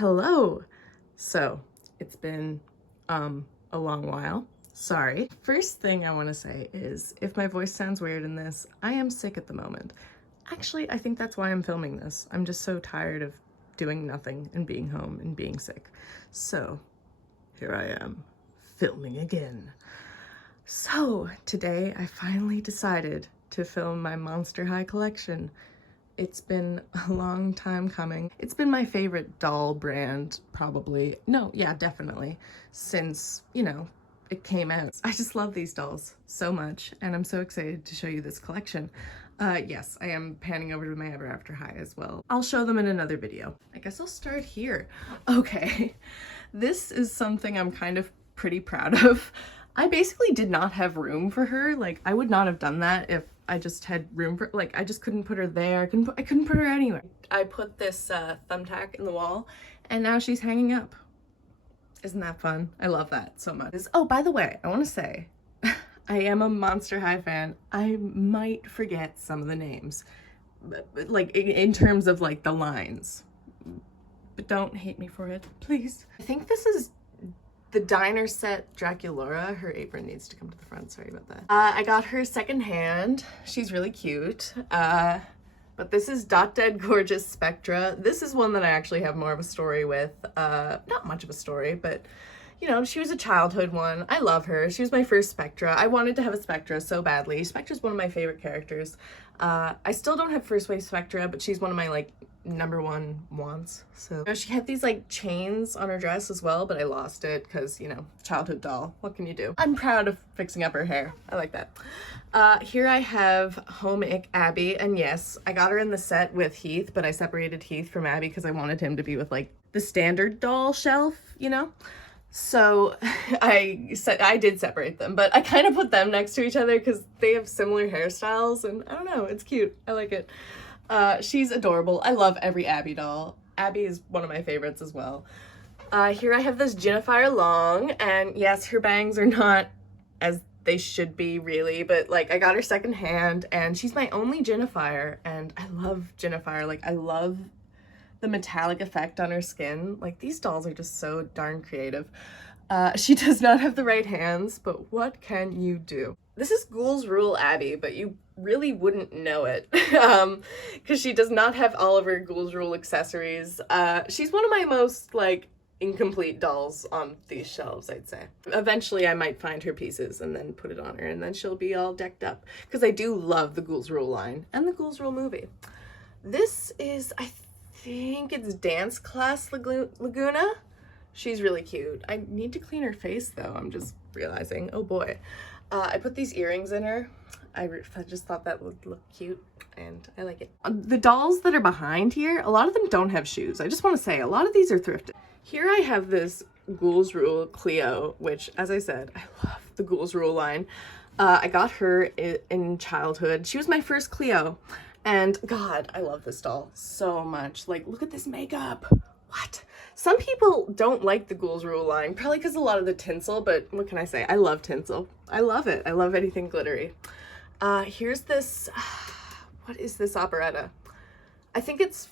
Hello. So, it's been a long while. Sorry. First thing I want to say is if my voice sounds weird in this, I am sick at the moment. Actually, I think that's why I'm filming this. I'm just so tired of doing nothing and being home and being sick. So, here I am, filming again. So, today I finally decided to film my Monster High collection. It's been a long time coming. It's been my favorite doll brand, probably. No, yeah, definitely. Since, it came out. I just love these dolls so much, and I'm so excited to show you this collection. Yes, I am panning over to my Ever After High as well. I'll show them in another video. I guess I'll start here. Okay, this is something I'm kind of pretty proud of. I basically did not have room for her. Like, I would not have done that if I just had room for, like, I just couldn't put her there. I couldn't put her anywhere. I put this thumbtack in the wall, and now she's hanging up. Isn't that fun? I love that so much. Oh, by the way, I want to say, I am a Monster High fan. I might forget some of the names, but like in terms of like the lines, but don't hate me for it, please. I think this is the diner set Draculaura. Her apron needs to come to the front, sorry about that. I got her secondhand. She's really cute. But this is Dot Dead Gorgeous Spectra. This is one that I actually have more of a story with. Not much of a story, but she was a childhood one. I love her. She was my first Spectra. I wanted to have a Spectra so badly. Spectra's one of my favorite characters. I still don't have First Wave Spectra, but she's one of my like #1 wants. So she had these like chains on her dress as well, but I lost it because childhood doll, what can you do? I'm proud of fixing up her hair. I like that. Here I have Home Ick Abby, and yes, I got her in the set with Heath, but I separated Heath from Abby because I wanted him to be with like the standard doll shelf, So I did separate them, but I kind of put them next to each other because they have similar hairstyles, and I don't know, it's cute. I like it. She's adorable. I love every Abby doll. Abby is one of my favorites as well. Here I have this Jennifer Long, and yes, her bangs are not as they should be really, but like I got her secondhand, and she's my only Jennifer, and I love Jennifer. Like, I love the metallic effect on her skin. Like, these dolls are just so darn creative. She does not have the right hands, but what can you do? This is Ghouls Rule Abby, but you really wouldn't know it because she does not have all of her Ghouls Rule accessories. She's one of my most like incomplete dolls on these shelves, I'd say. Eventually I might find her pieces and then put it on her, and then she'll be all decked up because I do love the Ghouls Rule line and the Ghouls Rule movie. This is, I think it's Dance Class Laguna. She's really cute. I need to clean her face though, I'm just realizing. Oh boy. I put these earrings in her. I just thought that would look cute, and I like it. The dolls that are behind here, a lot of them don't have shoes. I just want to say, a lot of these are thrifted. Here I have this Ghouls Rule Cleo, which, as I said, I love the Ghouls Rule line. I got her in childhood. She was my first Cleo, and God, I love this doll so much. Like, look at this makeup. What? Some people don't like the Ghouls Rule line, probably because a lot of the tinsel, but what can I say? I love tinsel. I love it. I love anything glittery. Here's this, what is this operetta? I think it's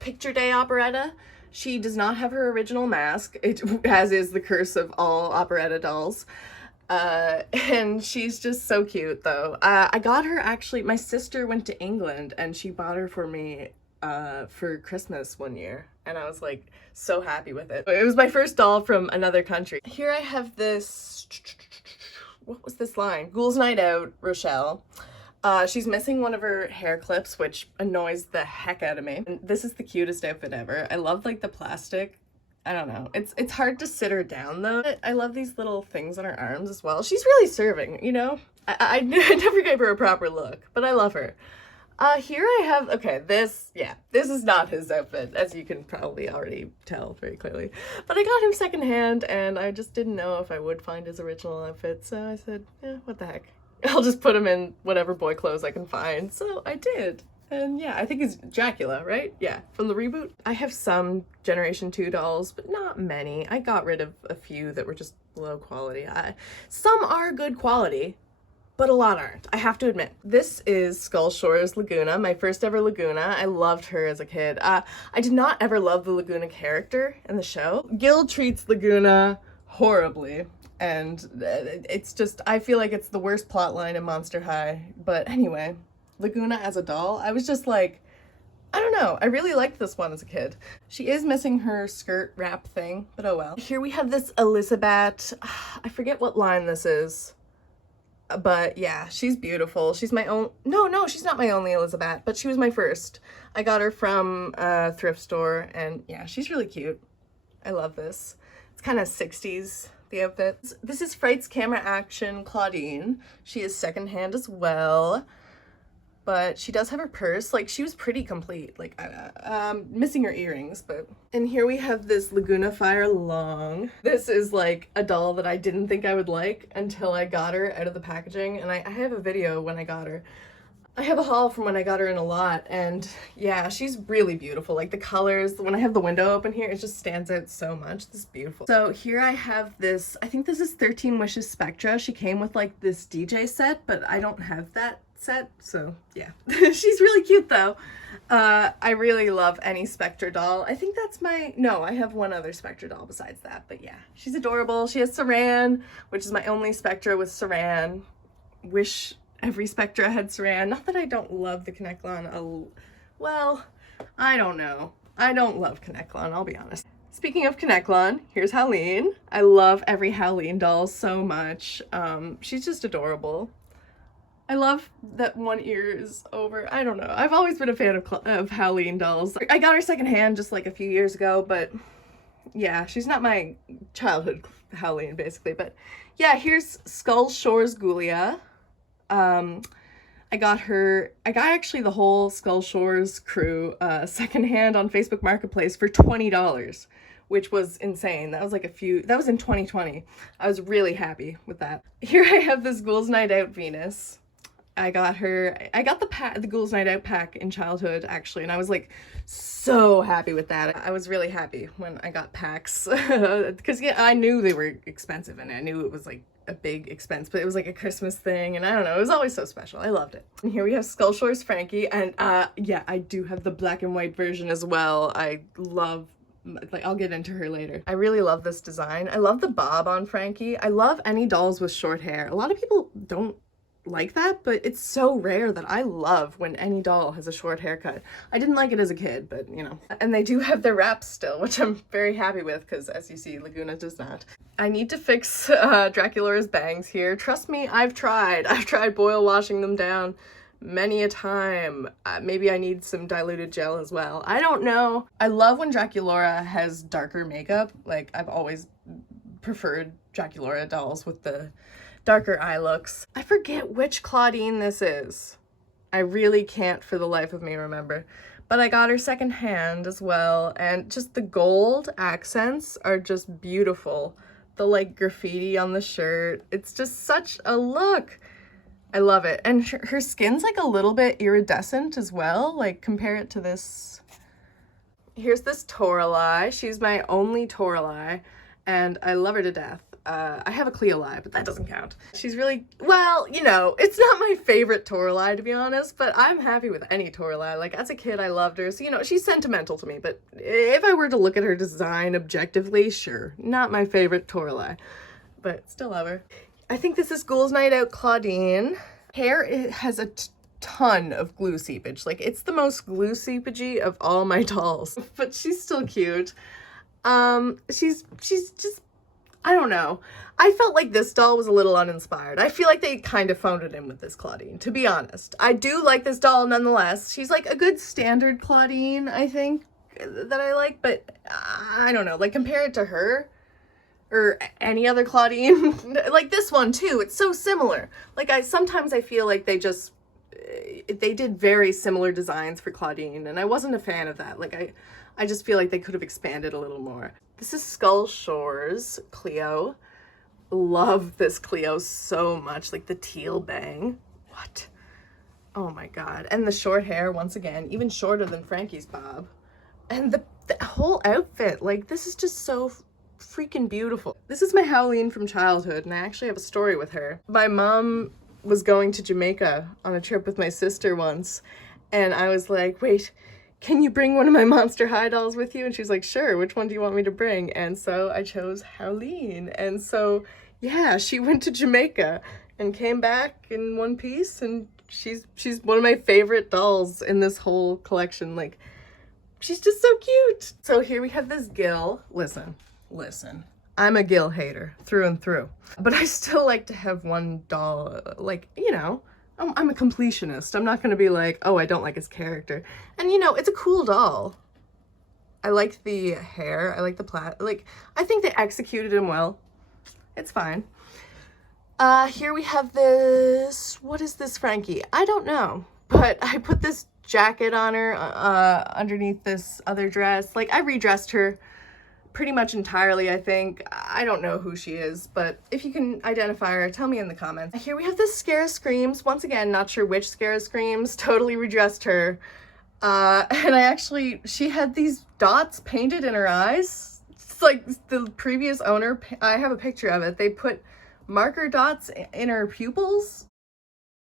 Picture Day operetta. She does not have her original mask, as is the curse of all operetta dolls. And she's just so cute though. I got her actually, my sister went to England and she bought her for me for Christmas one year, and I was like so happy with it. It was my first doll from another country. Here I have this, what was this line? Ghouls Night Out, Rochelle. She's missing one of her hair clips, which annoys the heck out of me. And this is the cutest outfit ever. I love like the plastic. I don't know. It's hard to sit her down though. I love these little things on her arms as well. She's really serving, I never gave her a proper look, but I love her. Here I have, okay, this is not his outfit, as you can probably already tell very clearly. But I got him secondhand, and I just didn't know if I would find his original outfit, so I said, what the heck. I'll just put him in whatever boy clothes I can find. So I did. And yeah, I think it's Dracula, right? Yeah, from the reboot. I have some Generation 2 dolls, but not many. I got rid of a few that were just low quality. Some are good quality. but a lot aren't, I have to admit. This is Skull Shore's Laguna, my first ever Laguna. I loved her as a kid. I did not ever love the Laguna character in the show. Gil treats Laguna horribly, and it's just, I feel like it's the worst plot line in Monster High. But anyway, Laguna as a doll, I was just like, I don't know, I really liked this one as a kid. She is missing her skirt wrap thing, but oh well. Here we have this Elizabeth, I forget what line this is, but yeah, she's beautiful. She's my own, no, she's not my only Elizabeth, but she was my first. I got her from a thrift store, and yeah, she's really cute. I love this. It's kind of 60s, the outfit. This is Fright's Camera Action Claudine. She is secondhand as well, but she does have her purse. Like, she was pretty complete. Like, missing her earrings, but. And here we have this Laguna Fire Long. This is like a doll that I didn't think I would like until I got her out of the packaging, and I have a video when I got her. I have a haul from when I got her in a lot, and yeah, she's really beautiful. Like, the colors, when I have the window open here, it just stands out so much. This is beautiful. So here I have this, I think this is 13 Wishes Spectra. She came with like this DJ set, but I don't have that set, so yeah. She's really cute though. I really love any Spectra doll. I think that's no, I have one other Spectra doll besides that, but yeah, she's adorable. She has Saran, which is my only Spectra with Saran. Wish every Spectra had Saran. Not that I don't love the Connectlon. Well, I don't know. I don't love Connectlon, I'll be honest. Speaking of Connectlon, here's Howleen. I love every Howleen doll so much. She's just adorable. I love that one ear is over. I don't know. I've always been a fan of Howleen dolls. I got her secondhand just like a few years ago, but yeah, she's not my childhood Howleen basically. But yeah, here's Skull Shore's Ghoulia. I got actually the whole Skull Shore's crew secondhand on Facebook Marketplace for $20, which was insane. That was like that was in 2020. I was really happy with that. Here I have this Ghouls Night Out Venus. I got the Ghouls Night Out pack in childhood actually, and I was like so happy with that. I was really happy when I got packs because yeah, I knew they were expensive and I knew it was like a big expense, but it was like a Christmas thing, and I don't know, it was always so special. I loved it. And here we have Skull Shore's Frankie, and yeah, I do have the black and white version as well. I love, like, I'll get into her later. I really love this design. I love the bob on Frankie. I love any dolls with short hair. A lot of people don't like that, but it's so rare that I love when any doll has a short haircut. I didn't like it as a kid, but you know. And they do have their wraps still, which I'm very happy with because as you see, Laguna does not. I need to fix Draculaura's bangs here. Trust me, I've tried boil washing them down many a time. Maybe I need some diluted gel as well. I don't know. I love when Draculaura has darker makeup. Like, I've always preferred Draculaura dolls with the darker eye looks. I forget which Claudine this is. I really can't for the life of me remember. But I got her secondhand as well, and just the gold accents are just beautiful. The like graffiti on the shirt, it's just such a look. I love it. And her skin's like a little bit iridescent as well, like compare it to this. Here's this Toralei. She's my only Toralei, and I love her to death. I have a Cleolai, but that doesn't count. She's really, well, you know, it's not my favorite Toralei to be honest, but I'm happy with any Toralei. Like, as a kid, I loved her, so, you know, she's sentimental to me, but if I were to look at her design objectively, sure, not my favorite Toralei, but still love her. I think this is Ghouls Night Out Claudine. Hair, it has a ton of glue seepage. Like, it's the most glue seepagey of all my dolls, but she's still cute. She's just, I don't know. I felt like this doll was a little uninspired. I feel like they kind of phoned it in with this Claudine, to be honest. I do like this doll nonetheless. She's like a good standard Claudine, I think, that I like, but I don't know. Like, compare it to her or any other Claudine. Like this one too, it's so similar. Like, sometimes I feel like they did very similar designs for Claudine, and I wasn't a fan of that. Like, I just feel like they could have expanded a little more. This is Skull Shore's Cleo. Love this Cleo so much. Like the teal bang. What? Oh my god. And the short hair, once again, even shorter than Frankie's bob. And the whole outfit, like, this is just so freaking beautiful. This is my Howleen from childhood, and I actually have a story with her. My mom was going to Jamaica on a trip with my sister once, and I was like, wait, can you bring one of my Monster High dolls with you? And she was like, sure, which one do you want me to bring? And so I chose Howleen. And so, yeah, she went to Jamaica and came back in one piece, and she's one of my favorite dolls in this whole collection. Like, she's just so cute. So here we have this Gil. Listen. I'm a Gil hater through and through, but I still like to have one doll, like, you know, I'm a completionist. I'm not going to be like, oh, I don't like his character. And, you know, it's a cool doll. I like the hair. I like the like, I think they executed him well. It's fine. Here we have this, what is this, Frankie? I don't know, but I put this jacket on her, underneath this other dress. Like, I redressed her pretty much entirely, I think. I don't know who she is, but if you can identify her, tell me in the comments. Here we have this Scara Screams. Once again, not sure which Scara Screams. Totally redressed her. And she had these dots painted in her eyes. It's like the previous owner, I have a picture of it. They put marker dots in her pupils.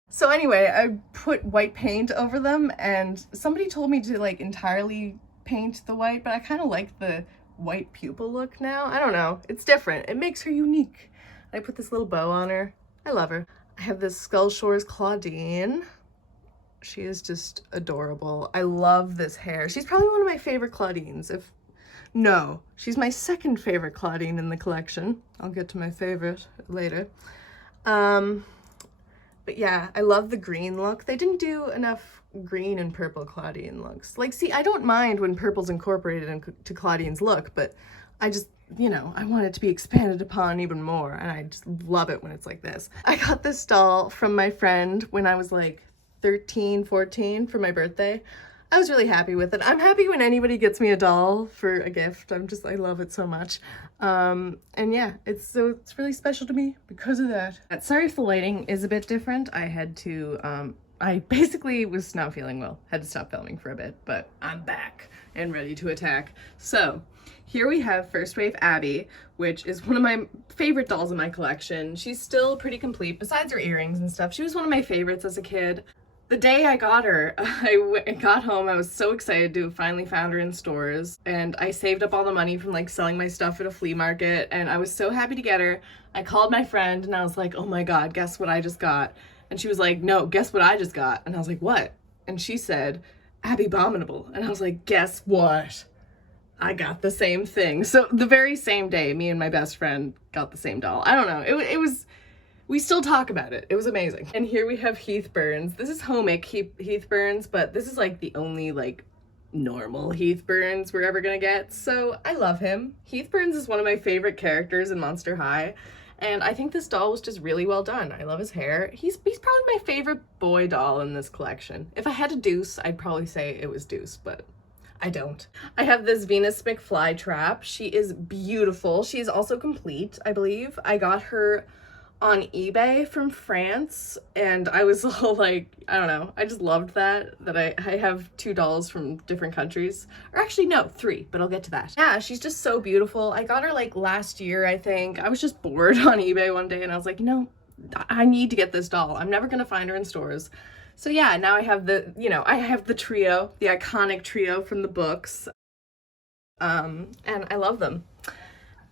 So anyway, I put white paint over them, and somebody told me to like entirely paint the white, but I kind of like the white pupil look now. I don't know. It's different. It makes her unique. I put this little bow on her. I love her. I have this Skull Shores Claudine. She is just adorable. I love this hair. She's probably one of my favorite Claudines. No, she's my second favorite Claudine in the collection. I'll get to my favorite later. But yeah, I love the green look. They didn't do enough green and purple Claudine looks. Like, see, I don't mind when purple's incorporated into Claudine's look, but I just, you know, I want it to be expanded upon even more, and I just love it when it's like this. I got this doll from my friend when I was like 13, 14 for my birthday. I was really happy with it. I'm happy when anybody gets me a doll for a gift. I love it so much. And yeah, it's really special to me because of that. Sorry if the lighting is a bit different. I had to, I basically was not feeling well. Had to stop filming for a bit, but I'm back and ready to attack. So here we have First Wave Abby, which is one of my favorite dolls in my collection. She's still pretty complete besides her earrings and stuff. She was one of my favorites as a kid. The day I got her, I got home, I was so excited to have finally found her in stores, and I saved up all the money from like selling my stuff at a flea market, and I was so happy to get her. I called my friend and I was like, oh my god, guess what I just got? And she was like, no, guess what I just got? And I was like, what? And she said, Abby Abominable. And I was like, guess what? I got the same thing. So the very same day, me and my best friend got the same doll. I don't know, it was, we still talk about it. It was amazing. And here we have Heath Burns. This is Homic Heath Burns, but this is like the only like normal Heath Burns we're ever gonna get. So I love him. Heath Burns is one of my favorite characters in Monster High. And I think this doll was just really well done. I love his hair. He's probably my favorite boy doll in this collection. If I had a Deuce, I'd probably say it was Deuce, but I don't. I have this Venus McFlytrap. She is beautiful. She is also complete, I believe. I got her on eBay from France, and I was all like, I don't know, I just loved that I have two dolls from different countries. Or actually, no, three, but I'll get to that. Yeah, she's just so beautiful. I got her like last year, I think. I was just bored on eBay one day, and I was like, you know, I need to get this doll. I'm never gonna find her in stores. So yeah, now I have the, you know, I have the trio, the iconic trio from the books. And I love them.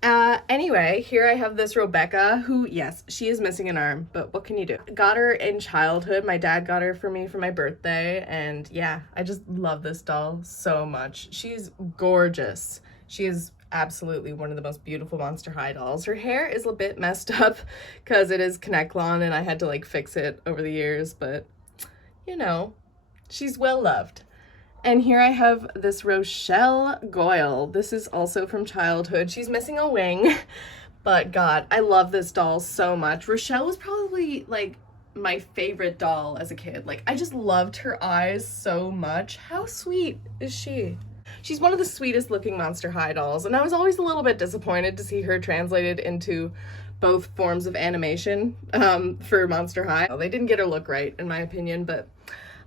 Anyway, here I have this Rebecca, who, yes, she is missing an arm, but what can you do? Got her in childhood. My dad got her for me for my birthday, and yeah, I just love this doll so much. She's gorgeous. She is absolutely one of the most beautiful Monster High dolls. Her hair is a bit messed up because it is Connectlon, and I had to like fix it over the years, but you know, she's well loved. And here I have this Rochelle Goyle. This is also from childhood. She's missing a wing, but God, I love this doll so much. Rochelle was probably like my favorite doll as a kid. Like, I just loved her eyes so much. How sweet is she? She's one of the sweetest looking Monster High dolls, and I was always a little bit disappointed to see her translated into both forms of animation for Monster High. They didn't get her look right, in my opinion, but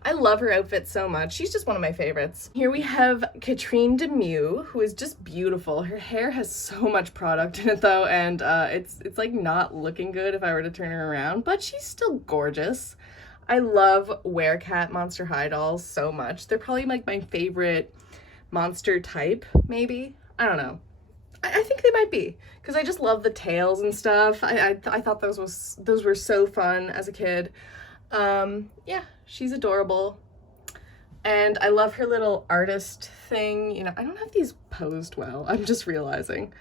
I love her outfit so much. She's just one of my favorites. Here we have Katrine Deneuve, who is just beautiful. Her hair has so much product in it though, and it's like not looking good if I were to turn her around, but she's still gorgeous. I love Werecat Monster High dolls so much. They're probably like my favorite monster type, maybe. I don't know. I think they might be, because I just love the tails and stuff. I thought those were so fun as a kid. Yeah, she's adorable. And I love her little artist thing. You know, I don't have these posed well. I'm just realizing.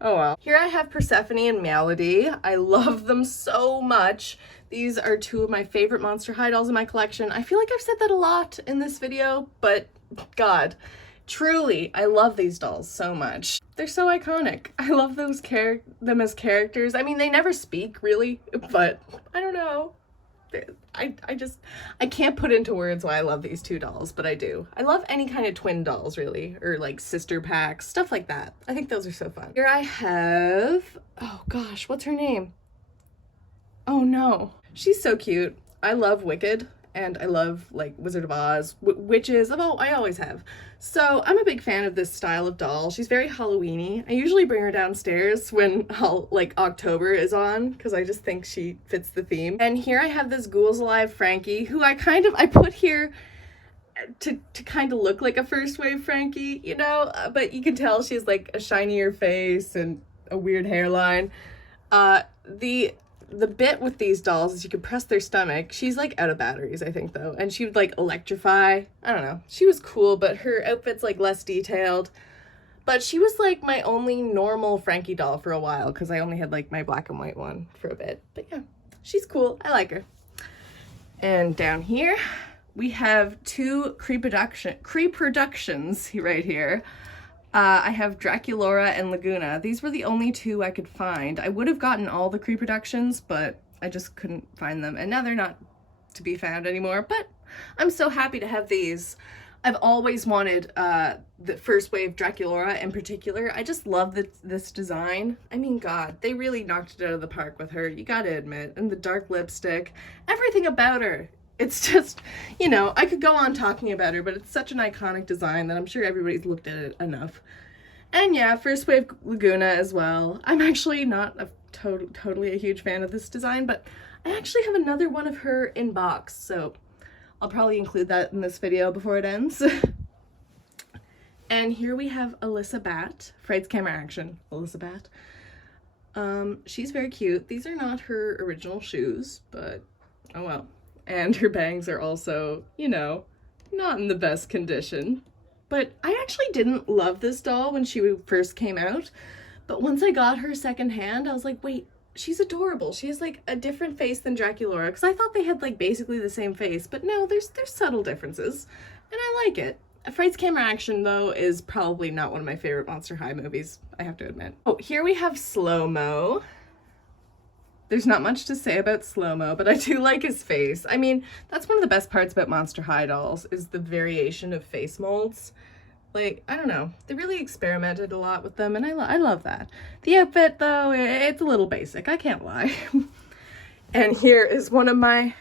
Oh well. Here I have Persephone and Melody. I love them so much. These are two of my favorite Monster High dolls in my collection. I feel like I've said that a lot in this video, but God, truly, I love these dolls so much. They're so iconic. I love them as characters. I mean, they never speak really, but I don't know. I can't put into words why I love these two dolls, but I do. I love any kind of twin dolls, really, or like sister packs, stuff like that. I think those are so fun. Here I have, oh gosh, what's her name? Oh no, she's so cute. I love Wicked, and I love like Wizard of Oz, witches. Oh, I always have. So I'm a big fan of this style of doll. She's very Halloween-y. I usually bring her downstairs when like October is on, because I just think she fits the theme. And here I have this Ghouls Alive Frankie, who I put here to kind of look like a first wave Frankie, you know, but you can tell she's like a shinier face and a weird hairline. The bit with these dolls is you can press their stomach. She's like out of batteries, I think, though, and she would like electrify. I don't know. She was cool, but her outfit's like less detailed. But she was like my only normal Frankie doll for a while, because I only had like my black and white one for a bit. But yeah, she's cool. I like her. And down here we have two Cree productions right here. I have Draculaura and Laguna. These were the only two I could find. I would have gotten all the Cree productions, but I just couldn't find them. And now they're not to be found anymore, but I'm so happy to have these. I've always wanted the first wave Draculaura in particular. I just love this design. I mean, God, they really knocked it out of the park with her, you gotta admit. And the dark lipstick, everything about her. It's just, you know, I could go on talking about her, but it's such an iconic design that I'm sure everybody's looked at it enough. And yeah, first wave Laguna as well. I'm actually not totally a huge fan of this design, but I actually have another one of her in box, so I'll probably include that in this video before it ends. And here we have Alyssa Bat, Frights Camera Action, Alyssa Bat. She's very cute. These are not her original shoes, but oh well. And her bangs are also, you know, not in the best condition. But I actually didn't love this doll when she first came out. But once I got her secondhand, I was like, wait, she's adorable. She has like a different face than Draculaura, because I thought they had like basically the same face. But no, there's subtle differences, and I like it. Frights Camera Action, though, is probably not one of my favorite Monster High movies, I have to admit. Oh, here we have Slow-Mo. There's not much to say about Slow-Mo, but I do like his face. I mean, that's one of the best parts about Monster High dolls, is the variation of face molds. Like, I don't know, they really experimented a lot with them, and I love that. The outfit, though, it's a little basic, I can't lie. And here is one of my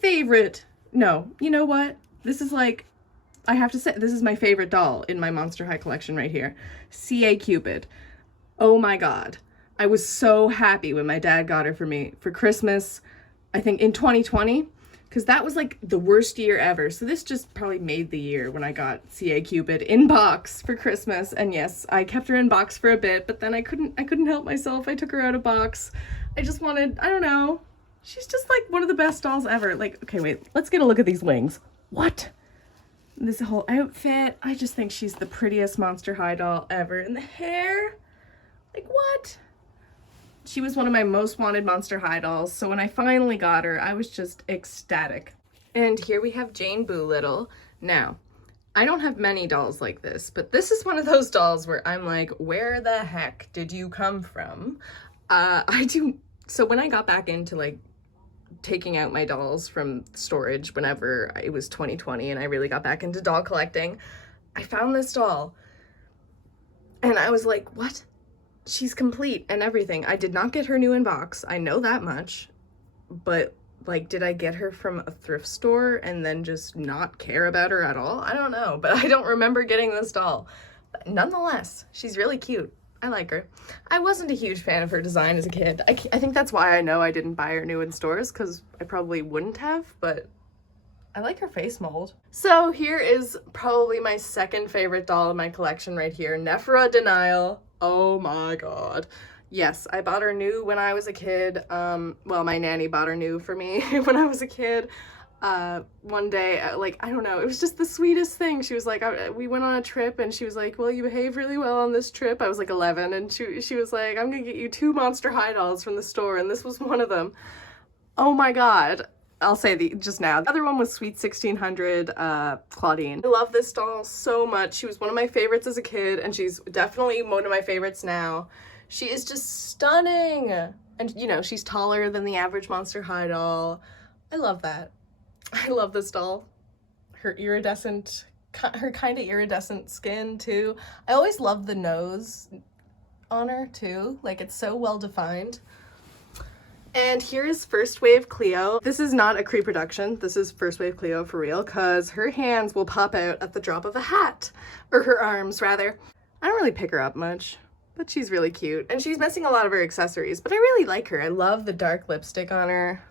favorite, no, you know what? This is like, I have to say, this is my favorite doll in my Monster High collection right here. C.A. Cupid. Oh my God. I was so happy when my dad got her for me for Christmas, I think in 2020, because that was like the worst year ever. So this just probably made the year when I got C.A. Cupid in box for Christmas. And yes, I kept her in box for a bit, but then I couldn't help myself. I took her out of box. I just wanted, I don't know. She's just like one of the best dolls ever. Like, okay, wait, let's get a look at these wings. What? This whole outfit. I just think she's the prettiest Monster High doll ever. And the hair, like what? She was one of my most wanted Monster High dolls, so when I finally got her, I was just ecstatic. And here we have Jane Boolittle. Now, I don't have many dolls like this, but this is one of those dolls where I'm like, where the heck did you come from? So when I got back into like taking out my dolls from storage whenever it was 2020 and I really got back into doll collecting, I found this doll and I was like, what? She's complete and everything. I did not get her new in box. I know that much, but Like, did I get her from a thrift store and then just not care about her at all? I don't know, but I don't remember getting this doll. But nonetheless, she's really cute. I like her. I wasn't a huge fan of her design as a kid. I think that's why I know I didn't buy her new in stores, because I probably wouldn't have, but I like her face mold. So here is probably my second favorite doll in my collection right here, Nephra Denial. Oh my god. Yes, I bought her new when I was a kid. Well, my nanny bought her new for me when I was a kid. One day, like, I don't know, it was just the sweetest thing. She was like, we went on a trip and she was like, well, you behaved really well on this trip. I was like 11 and she was like, I'm gonna get you 2 Monster High dolls from the store, and this was one of them. Oh my god. I'll say just now. The other one was Sweet 1600 Claudine. I love this doll so much. She was one of my favorites as a kid, and she's definitely one of my favorites now. She is just stunning. And, you know, she's taller than the average Monster High doll. I love that. I love this doll. Her kind of iridescent skin, too. I always love the nose on her, too. Like, it's so well defined. And here is First Wave Cleo. This is not a Cree production. This is First Wave Cleo for real, because her hands will pop out at the drop of a hat. Or her arms, rather. I don't really pick her up much, but she's really cute. And she's missing a lot of her accessories, but I really like her. I love the dark lipstick on her.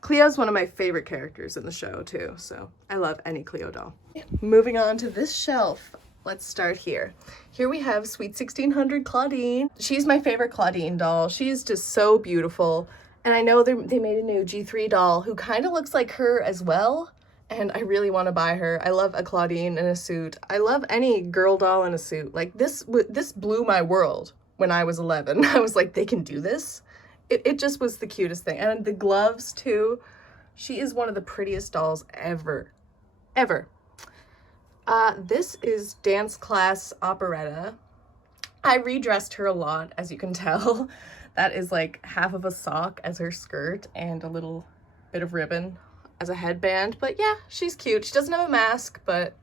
Cleo's one of my favorite characters in the show, too, so I love any Cleo doll. Moving on to this shelf. Let's start here. Here we have Sweet 1600 Claudine. She's my favorite Claudine doll. She is just so beautiful. And I know they made a new G3 doll who kind of looks like her as well, and I really want to buy her. I love a Claudine in a suit. I love any girl doll in a suit. Like, this blew my world when I was 11. I was like, they can do this? It just was the cutest thing. And the gloves, too. She is one of the prettiest dolls ever. Ever. This is Dance Class Operetta. I redressed her a lot, as you can tell. That is like half of a sock as her skirt and a little bit of ribbon as a headband. But yeah, she's cute. She doesn't have a mask, but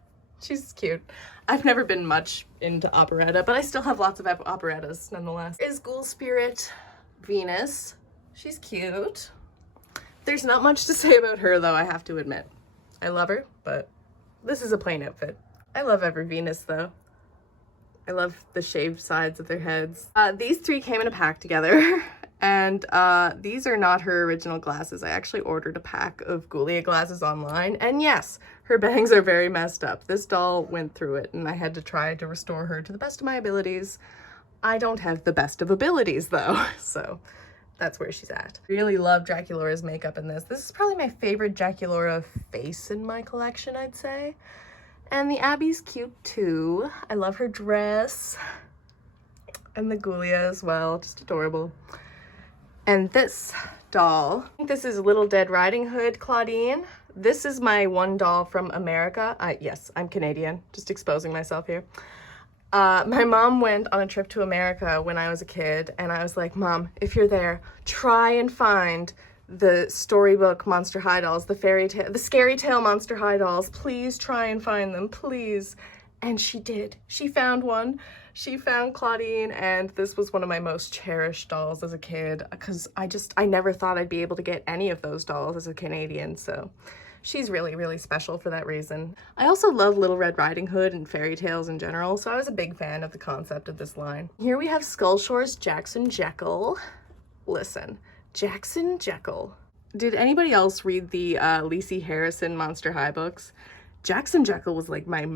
she's cute. I've never been much into operetta, but I still have lots of operettas nonetheless. Is Ghoul Spirit Venus. She's cute. There's not much to say about her, though, I have to admit. I love her, but this is a plain outfit. I love every Venus, though. I love the shaved sides of their heads. These 3 came in a pack together, and these are not her original glasses. I actually ordered a pack of Ghoulia glasses online, and yes, her bangs are very messed up. This doll went through it, and I had to try to restore her to the best of my abilities. I don't have the best of abilities, though, so that's where she's at. Really love Draculaura's makeup in this. This is probably my favorite Draculaura face in my collection, I'd say. And the Abby's cute, too. I love her dress. And the Ghoulia as well, just adorable. And this doll, I think this is Little Dead Riding Hood Claudine. This is my one doll from America. Yes, I'm Canadian, just exposing myself here. My mom went on a trip to America when I was a kid, and I was like, Mom, if you're there, try and find the storybook Monster High dolls, the scary tale Monster High dolls. Please try and find them, please. And she did. She found one. She found Claudine, and this was one of my most cherished dolls as a kid, because I never thought I'd be able to get any of those dolls as a Canadian, so she's really, really special for that reason. I also love Little Red Riding Hood and fairy tales in general, so I was a big fan of the concept of this line. Here we have Skullshore's Jackson Jekyll. Listen, Jackson Jekyll. Did anybody else read the Lacey Harrison Monster High books? Jackson Jekyll was like my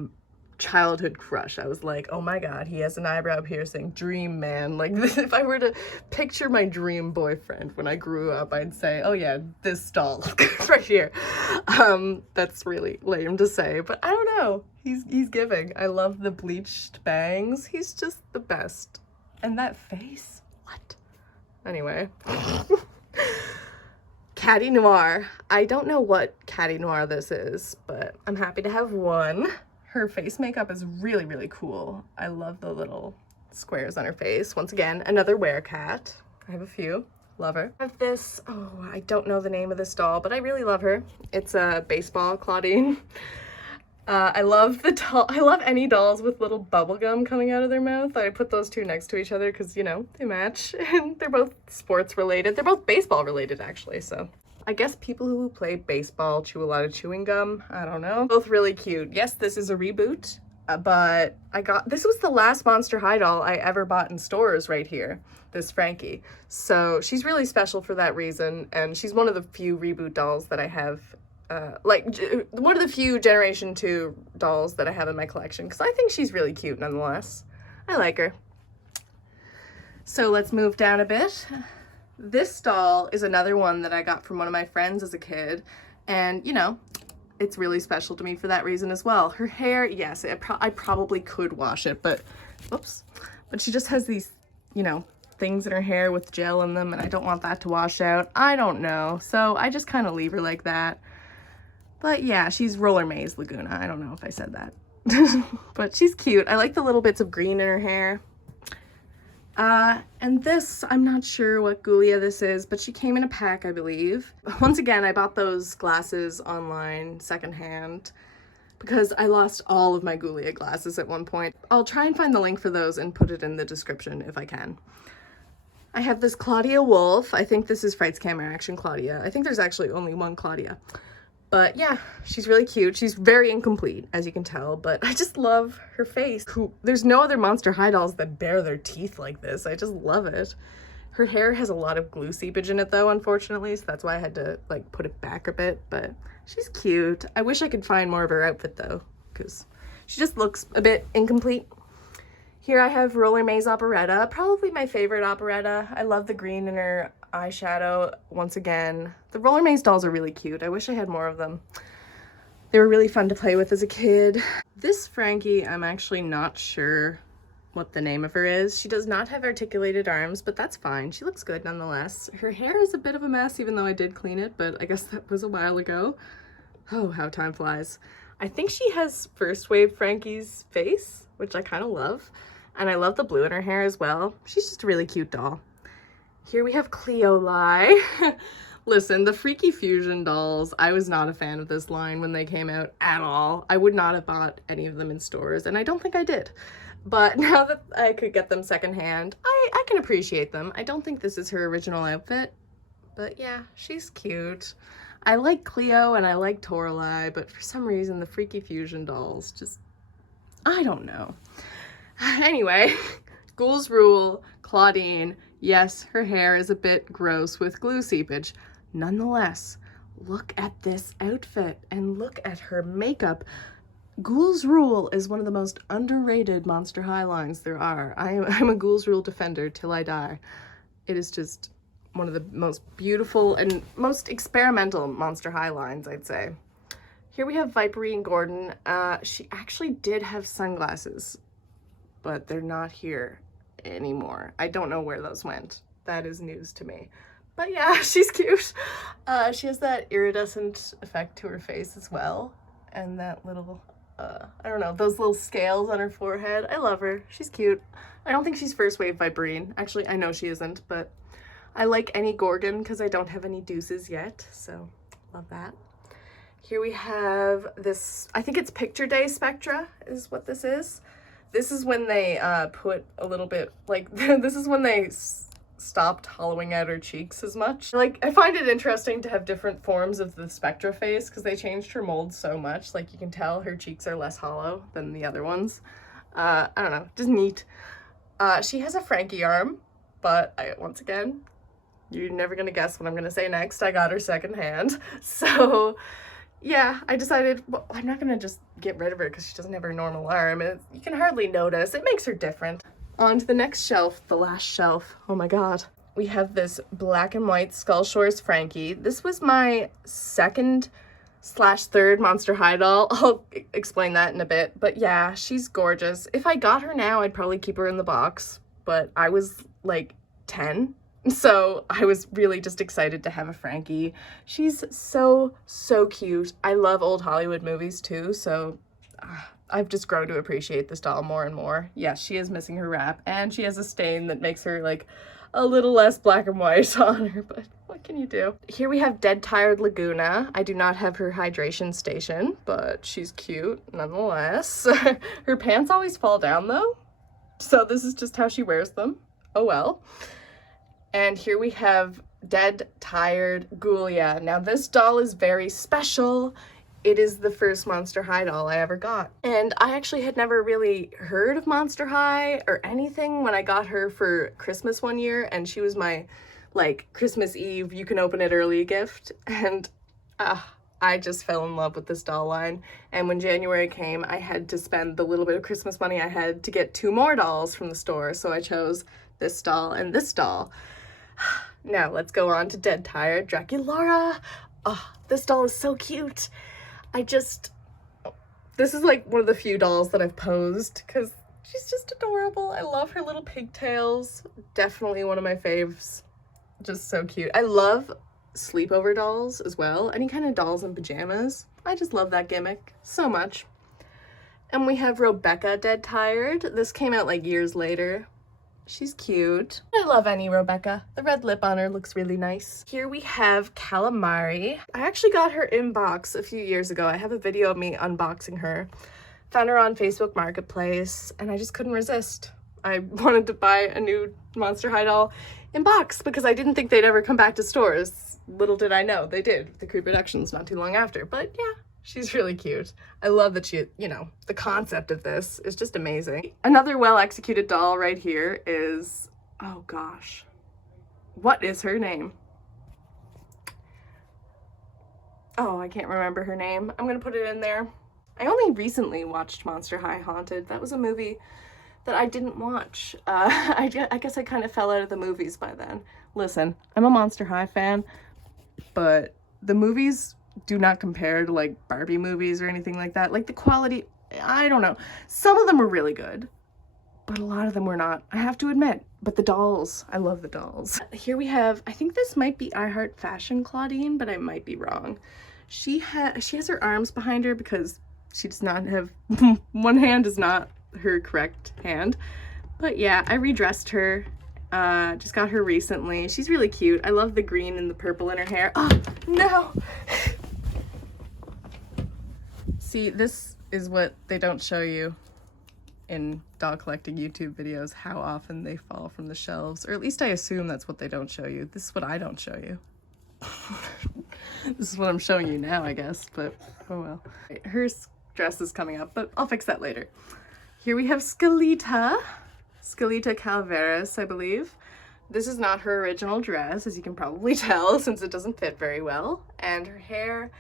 childhood crush. I was like, oh my god, he has an eyebrow piercing, dream man. Like, if I were to picture my dream boyfriend when I grew up, I'd say, oh yeah, this doll right here. That's really lame to say, but I don't know, he's giving. I love the bleached bangs. He's just the best. And that face, what? Anyway. Caddy Noir. I don't know what Caddy Noir this is, but I'm happy to have one. Her face makeup is really, really cool. I love the little squares on her face. Once again, another werecat. I have a few. Love her. I have this, oh, I don't know the name of this doll, but I really love her. It's a baseball Claudine. I love any dolls with little bubble gum coming out of their mouth. I put those 2 next to each other because, you know, they match. And they're both sports related. They're both baseball related, actually, so I guess people who play baseball chew a lot of chewing gum. I don't know. Both really cute. Yes, this is a reboot, but this was the last Monster High doll I ever bought in stores right here, this Frankie. So she's really special for that reason, and she's one of the few reboot dolls that I have, one of the few Generation 2 dolls that I have in my collection, because I think she's really cute nonetheless. I like her. So let's move down a bit. This doll is another one that I got from one of my friends as a kid, and you know, it's really special to me for that reason as well. Her hair, yes, I probably could wash it, but oops. But she just has these, you know, things in her hair with gel in them, and I don't want that to wash out. I don't know, so I just kind of leave her like that. But yeah, she's Roller Maze Laguna. I don't know if I said that. But she's cute. I like the little bits of green in her hair. And this, I'm not sure what Ghoulia this is, but she came in a pack, I believe. Once again, I bought those glasses online, secondhand, because I lost all of my Ghoulia glasses at one point. I'll try and find the link for those and put it in the description if I can. I have this Claudia Wolf. I think this is Frights Camera Action Claudia. I think there's actually only one Claudia. But yeah, she's really cute. She's very incomplete, as you can tell, but I just love her face. There's no other Monster High dolls that bare their teeth like this. I just love it. Her hair has a lot of glue seepage in it though, unfortunately, so that's why I had to like put it back a bit, but she's cute. I wish I could find more of her outfit though, because she just looks a bit incomplete. Here I have Roller Maze Operetta, probably my favorite Operetta. I love the green in her eyeshadow once again. The Roller Maze dolls are really cute. I wish I had more of them. They were really fun to play with as a kid. This Frankie, I'm actually not sure what the name of her is. She does not have articulated arms, but that's fine. She looks good nonetheless. Her hair is a bit of a mess, even though I did clean it, but I guess that was a while ago. Oh, how time flies. I think she has first wave Frankie's face, which I kind of love. And I love the blue in her hair as well. She's just a really cute doll. Here we have Cleoli. Listen, the Freaky Fusion dolls, I was not a fan of this line when they came out at all. I would not have bought any of them in stores, and I don't think I did. But now that I could get them secondhand, I can appreciate them. I don't think this is her original outfit, but yeah, she's cute. I like Cleo and I like Toralei, but for some reason the Freaky Fusion dolls just, I don't know. Anyway, Ghouls Rule, Claudine. Yes, her hair is a bit gross with glue seepage. Nonetheless, look at this outfit and look at her makeup. Ghouls Rule is one of the most underrated Monster High lines there are. I'm a Ghouls Rule defender till I die. It is just one of the most beautiful and most experimental Monster High lines, I'd say. Here we have Viperine Gordon. She actually did have sunglasses, but they're not here anymore. I don't know where those went. That is news to me. But yeah, she's cute. She has that iridescent effect to her face as well. And that little, I don't know, those little scales on her forehead. I love her. She's cute. I don't think she's first wave Viperine. Actually, I know she isn't, but I like any Gorgon because I don't have any deuces yet. So love that. Here we have this, I think it's Picture Day Spectra is what this is. This is when they put a little bit, like, this is when they stopped hollowing out her cheeks as much. Like, I find it interesting to have different forms of the Spectra face because they changed her mold so much. Like, you can tell her cheeks are less hollow than the other ones. I don't know, just neat. She has a Frankie arm, but once again, you're never gonna guess what I'm gonna say next. I got her secondhand. So yeah, I decided, well, I'm not gonna just get rid of her because she doesn't have her normal arm. You can hardly notice. It makes her different. On to the next shelf, the last shelf. Oh my god. We have this black and white Skull Shores Frankie. This was my second/third Monster High doll. I'll explain that in a bit. But yeah, she's gorgeous. If I got her now, I'd probably keep her in the box. But I was like 10. So I was really just excited to have a Frankie. She's so, so cute. I love old Hollywood movies too, so I've just grown to appreciate this doll more and more. Yes, she is missing her wrap, and she has a stain that makes her like a little less black and white on her, but what can you do? Here we have Dead Tired Laguna. I do not have her hydration station, but she's cute nonetheless. Her pants always fall down though, so this is just how she wears them. Oh well. And here we have Dead Tired Ghoulia. Now this doll is very special. It is the first Monster High doll I ever got. And I actually had never really heard of Monster High or anything when I got her for Christmas one year, and she was my, like, Christmas Eve, you can open it early gift. And I just fell in love with this doll line. And when January came, I had to spend the little bit of Christmas money I had to get 2 more dolls from the store. So I chose this doll and this doll. Now let's go on to Dead Tired Draculaura. Oh, this doll is so cute. This is like one of the few dolls that I've posed because she's just adorable. I love her little pigtails. Definitely one of my faves. Just so cute. I love sleepover dolls as well. Any kind of dolls in pajamas. I just love that gimmick so much. And we have Rebecca Dead Tired. This came out like years later. She's cute. I love any Rebecca. The red lip on her looks really nice. Here we have Calamari. I actually got her in box a few years ago. I have a video of me unboxing her. Found her on Facebook Marketplace and I just couldn't resist. I wanted to buy a new Monster High doll in box because I didn't think they'd ever come back to stores. Little did I know they did. The Creeproductions not too long after, but yeah. She's really cute. I love that she, you know, the concept of this is just amazing. Another well-executed doll right here is, oh gosh, what is her name? Oh, I can't remember her name. I'm gonna put it in there. I only recently watched Monster High Haunted. That was a movie that I didn't watch. I guess I kind of fell out of the movies by then. Listen, I'm a Monster High fan, but the movies do not compare to like Barbie movies or anything like that. Like the quality, I don't know. Some of them were really good, but a lot of them were not, I have to admit. But the dolls, I love the dolls. Here we have, I think this might be I Heart Fashion Claudine, but I might be wrong. She has her arms behind her because she does not have, one hand is not her correct hand. But yeah, I redressed her. Just got her recently. She's really cute. I love the green and the purple in her hair. Oh, no! See, this is what they don't show you in doll collecting YouTube videos, how often they fall from the shelves. Or at least I assume that's what they don't show you. This is what I don't show you. This is what I'm showing you now, I guess, but oh well. Her dress is coming up, but I'll fix that later. Here we have Skelita Calaveras, I believe. This is not her original dress, as you can probably tell, since it doesn't fit very well. And her hair,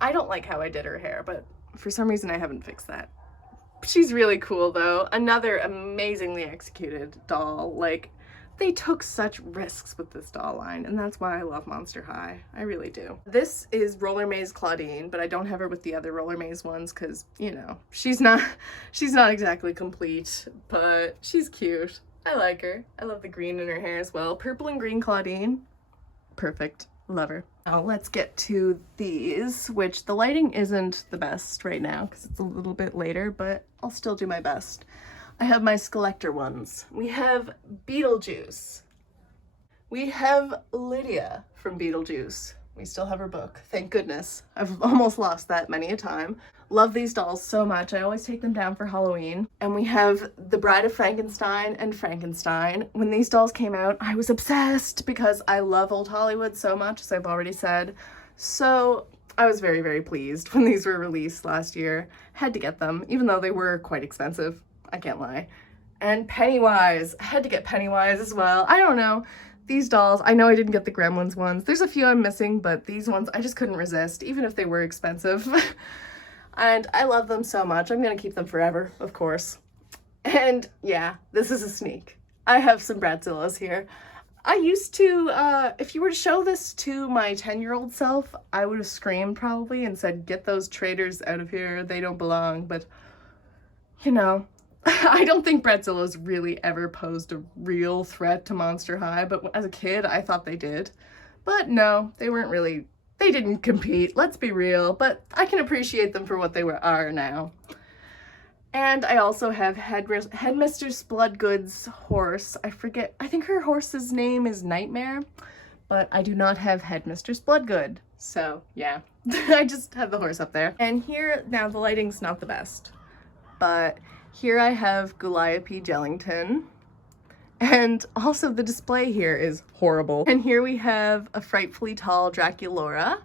I don't like how I did her hair, but for some reason I haven't fixed that. She's really cool though. Another amazingly executed doll. Like, they took such risks with this doll line, and that's why I love Monster High. I really do. This is Roller Maze Claudine, but I don't have her with the other Roller Maze ones because, you know, she's not exactly complete, but she's cute. I like her. I love the green in her hair as well. Purple and green Claudine. Perfect. Love her. Now let's get to these, which the lighting isn't the best right now because it's a little bit later, but I'll still do my best. I have my Skeletor ones. We have Beetlejuice. We have Lydia from Beetlejuice. We still have her book, thank goodness. I've almost lost that many a time. Love these dolls so much. I always take them down for Halloween. And we have The Bride of Frankenstein and Frankenstein. When these dolls came out, I was obsessed because I love old Hollywood so much, as I've already said. So I was very, very pleased when these were released last year. Had to get them, even though they were quite expensive. I can't lie. And Pennywise. I had to get Pennywise as well. I don't know. These dolls, I know I didn't get the Gremlins ones. There's a few I'm missing, but these ones I just couldn't resist, even if they were expensive. And I love them so much. I'm gonna keep them forever, of course. And yeah, this is a sneak. I have some Bradzillas here. I used to, if you were to show this to my 10-year-old self, I would have screamed probably and said, get those traitors out of here, they don't belong. But, you know, I don't think Bradzillas really ever posed a real threat to Monster High, but as a kid, I thought they did. But no, they weren't really, they didn't compete, let's be real, but I can appreciate them for what they are now. And I also have Headmistress Bloodgood's horse. I forget, I think her horse's name is Nightmare, but I do not have Headmistress Bloodgood. So yeah, I just have the horse up there. And here, now the lighting's not the best, but here I have Goliath P. Jellington. And also the display here is horrible. And here we have a frightfully tall Draculaura.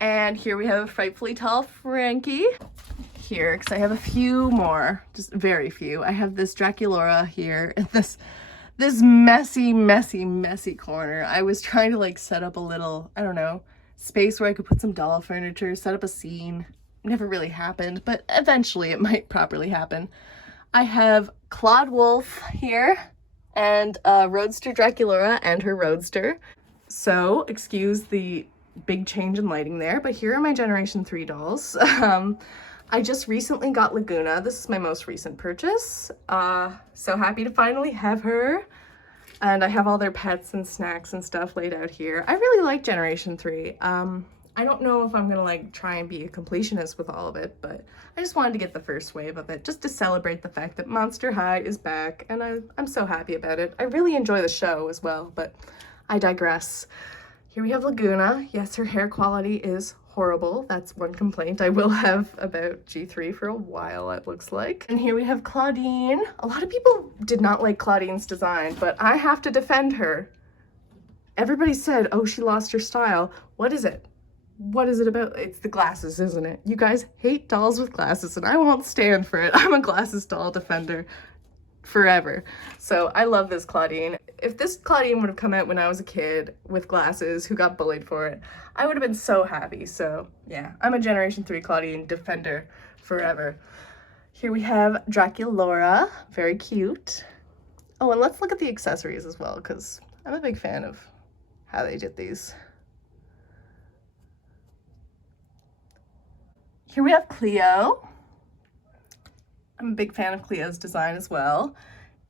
And here we have a frightfully tall Frankie. Here, because I have a few more, just very few. I have this Draculaura here in this messy corner. I was trying to like set up a little, I don't know, space where I could put some doll furniture, set up a scene. Never really happened, but eventually it might properly happen. I have Claude Wolf here and Roadster Draculaura and her Roadster. So, excuse the big change in lighting there, but here are my Generation 3 dolls. I just recently got Laguna. This is my most recent purchase. So happy to finally have her. And I have all their pets and snacks and stuff laid out here. I really like Generation 3. I don't know if I'm gonna like try and be a completionist with all of it, but I just wanted to get the first wave of it just to celebrate the fact that Monster High is back, and I'm so happy about it. I really enjoy the show as well, but I digress. Here we have Laguna. Yes, her hair quality is horrible. That's one complaint I will have about G3 for a while, it looks like. And here we have Claudine. A lot of people did not like Claudine's design, but I have to defend her. Everybody said, oh, she lost her style. What is it? What is it about? It's the glasses, isn't it? You guys hate dolls with glasses, and I won't stand for it. I'm a glasses doll defender forever. So I love this Claudine. If this Claudine would have come out when I was a kid with glasses who got bullied for it, I would have been so happy. So yeah, I'm a Generation 3 Claudine defender forever. Here we have Draculaura, very cute. Oh, and let's look at the accessories as well, because I'm a big fan of how they did these. Here we have Cleo. I'm a big fan of Cleo's design as well.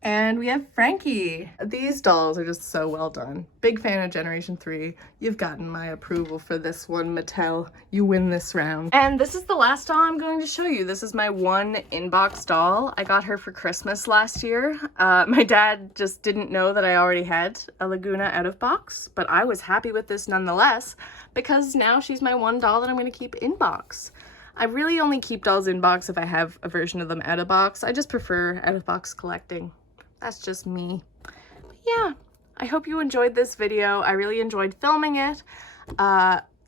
And we have Frankie. These dolls are just so well done. Big fan of Generation 3. You've gotten my approval for this one, Mattel. You win this round. And this is the last doll I'm going to show you. This is my one inbox doll. I got her for Christmas last year. My dad just didn't know that I already had a Laguna out of box, but I was happy with this nonetheless because now she's my one doll that I'm going to keep in box. I really only keep dolls in box if I have a version of them out of box. I just prefer out of box collecting. That's just me. But yeah, I hope you enjoyed this video. I really enjoyed filming it.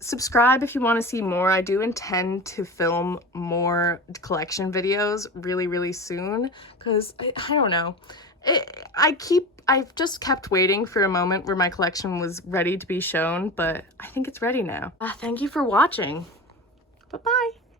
Subscribe if you want to see more. I do intend to film more collection videos really soon because I don't know. I've just kept waiting for a moment where my collection was ready to be shown, but I think it's ready now. Thank you for watching. Bye-bye.